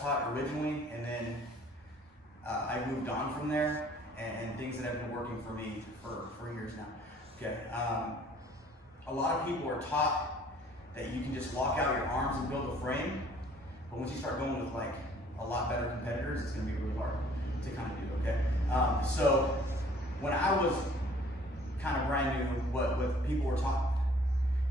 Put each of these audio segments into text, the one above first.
taught originally, and then I moved on from there, and things that have been working for me for years now. Okay, a lot of people are taught that you can just lock out your arms and build a frame, but once you start going with like a lot better competitors, it's going to be really hard to kind of do. Okay, so when I was kind of brand new, what people were taught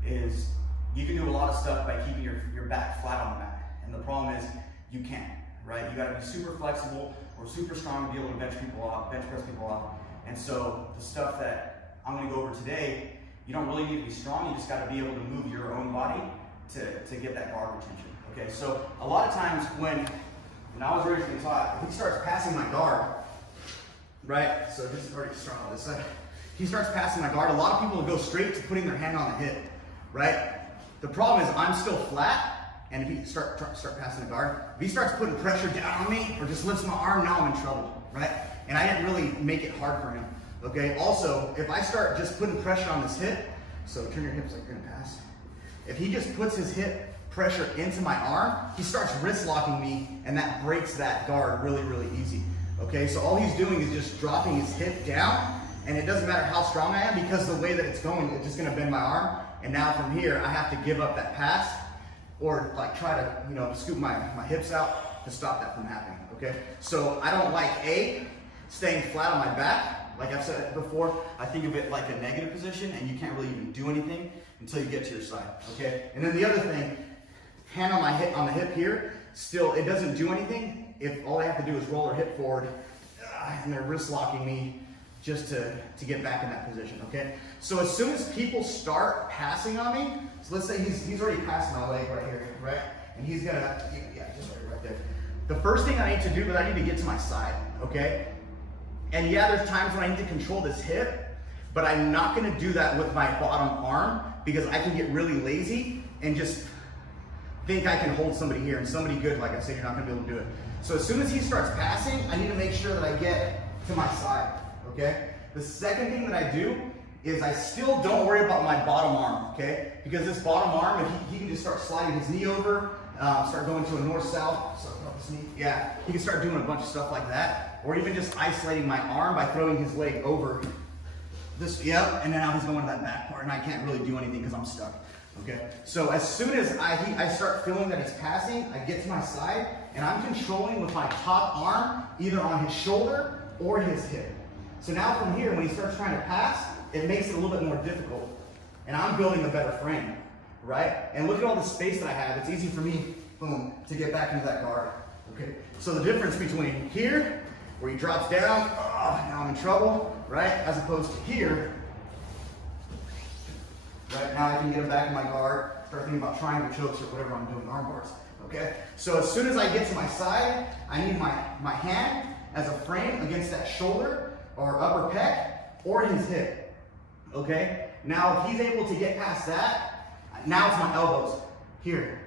is you can do a lot of stuff by keeping your back flat on the mat, and the problem is you can't, right? You got to be super flexible or super strong to be able to bench press people off. And so the stuff that I'm going to go over today, you don't really need to be strong. You just got to be able to move your own body to get that guard retention. Okay, so a lot of times when I was originally taught, if he starts passing my guard, right? So this is already strong on this side. He starts passing my guard. A lot of people will go straight to putting their hand on the hip, right? The problem is I'm still flat, and if he start passing the guard, if he starts putting pressure down on me or just lifts my arm, now I'm in trouble, right? And I didn't really make it hard for him, okay? Also, if I start just putting pressure on this hip, so turn your hips like you're gonna pass. If he just puts his hip pressure into my arm, he starts wrist locking me, and that breaks that guard really, really easy, okay? So all he's doing is just dropping his hip down, and it doesn't matter how strong I am, because the way that it's going, it's just gonna bend my arm. And now from here, I have to give up that pass or like try to, you know, scoop my hips out to stop that from happening, okay? So I don't like staying flat on my back. Like I've said before, I think of it like a negative position, and you can't really even do anything until you get to your side, okay? And then the other thing, hand on the hip here, still, it doesn't do anything if all I have to do is roll their hip forward and they're wrist locking me just to get back in that position, okay? So as soon as people start passing on me, so let's say he's already passed my leg right here, right? And he's gonna, yeah, just right there. The first thing I need to do is I need to get to my side, okay? And yeah, there's times when I need to control this hip, but I'm not gonna do that with my bottom arm, because I can get really lazy and just think I can hold somebody here, and somebody good, like I said, you're not gonna be able to do it. So as soon as he starts passing, I need to make sure that I get to my side. Okay? The second thing that I do is I still don't worry about my bottom arm, okay? Because this bottom arm, if he can just start sliding his knee over, start going to a north-south, so his knee, yeah, he can start doing a bunch of stuff like that, or even just isolating my arm by throwing his leg over this, yep, and then now he's going to that back part, and I can't really do anything because I'm stuck, okay? So as soon as I start feeling that he's passing, I get to my side, and I'm controlling with my top arm, either on his shoulder or his hip. So now from here, when he starts trying to pass, it makes it a little bit more difficult. And I'm building a better frame, right? And look at all the space that I have. It's easy for me, boom, to get back into that guard, okay? So the difference between here, where he drops down, oh, now I'm in trouble, right? As opposed to here, right? Now I can get him back in my guard, start thinking about triangle chokes or whatever I'm doing, arm bars, okay? So as soon as I get to my side, I need my hand as a frame against that shoulder, or upper pec, or his hip, okay? Now, if he's able to get past that, now it's my elbows, here.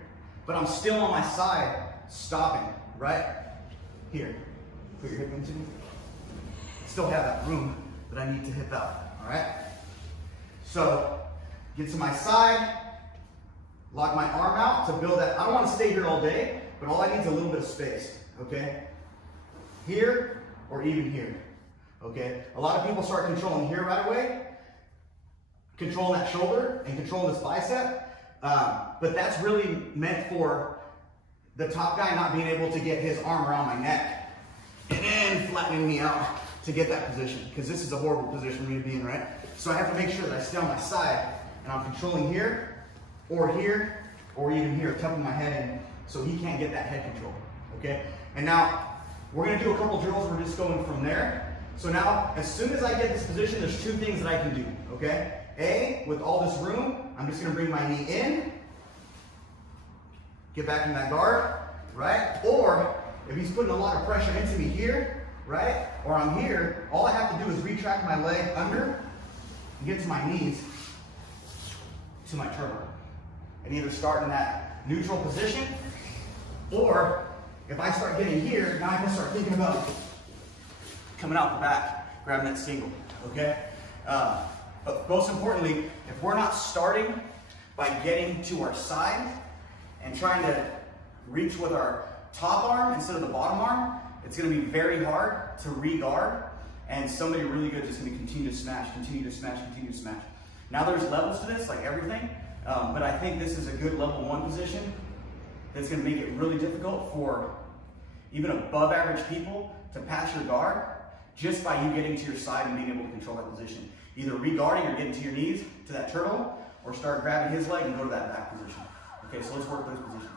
But I'm still on my side, stopping, right? Here, put your hip into me. Still have that room that I need to hip out, all right? So, get to my side, lock my arm out to build that. I don't want to stay here all day, but all I need is a little bit of space, okay? Here, or even here. Okay, a lot of people start controlling here right away, controlling that shoulder and controlling this bicep, but that's really meant for the top guy not being able to get his arm around my neck and then flattening me out to get that position, because this is a horrible position for me to be in, right? So I have to make sure that I stay on my side and I'm controlling here, or even here, tucking my head in so he can't get that head control, okay? And now we're gonna do a couple drills. We're just going from there. So now, as soon as I get this position, there's two things that I can do, okay? With all this room, I'm just gonna bring my knee in, get back in that guard, right? Or, if he's putting a lot of pressure into me here, right? Or I'm here, all I have to do is retract my leg under and get to my knees to my turbo. And either start in that neutral position, or if I start getting here, now I can start thinking about coming out the back, grabbing that single, okay? But most importantly, if we're not starting by getting to our side and trying to reach with our top arm instead of the bottom arm, it's gonna be very hard to re-guard, and somebody really good is gonna continue to smash, continue to smash, continue to smash. Now there's levels to this, like everything, but I think this is a good level 1 position that's gonna make it really difficult for even above average people to pass your guard just by you getting to your side and being able to control that position. Either re-guarding or getting to your knees to that turtle, or start grabbing his leg and go to that back position. Okay, so let's work those positions.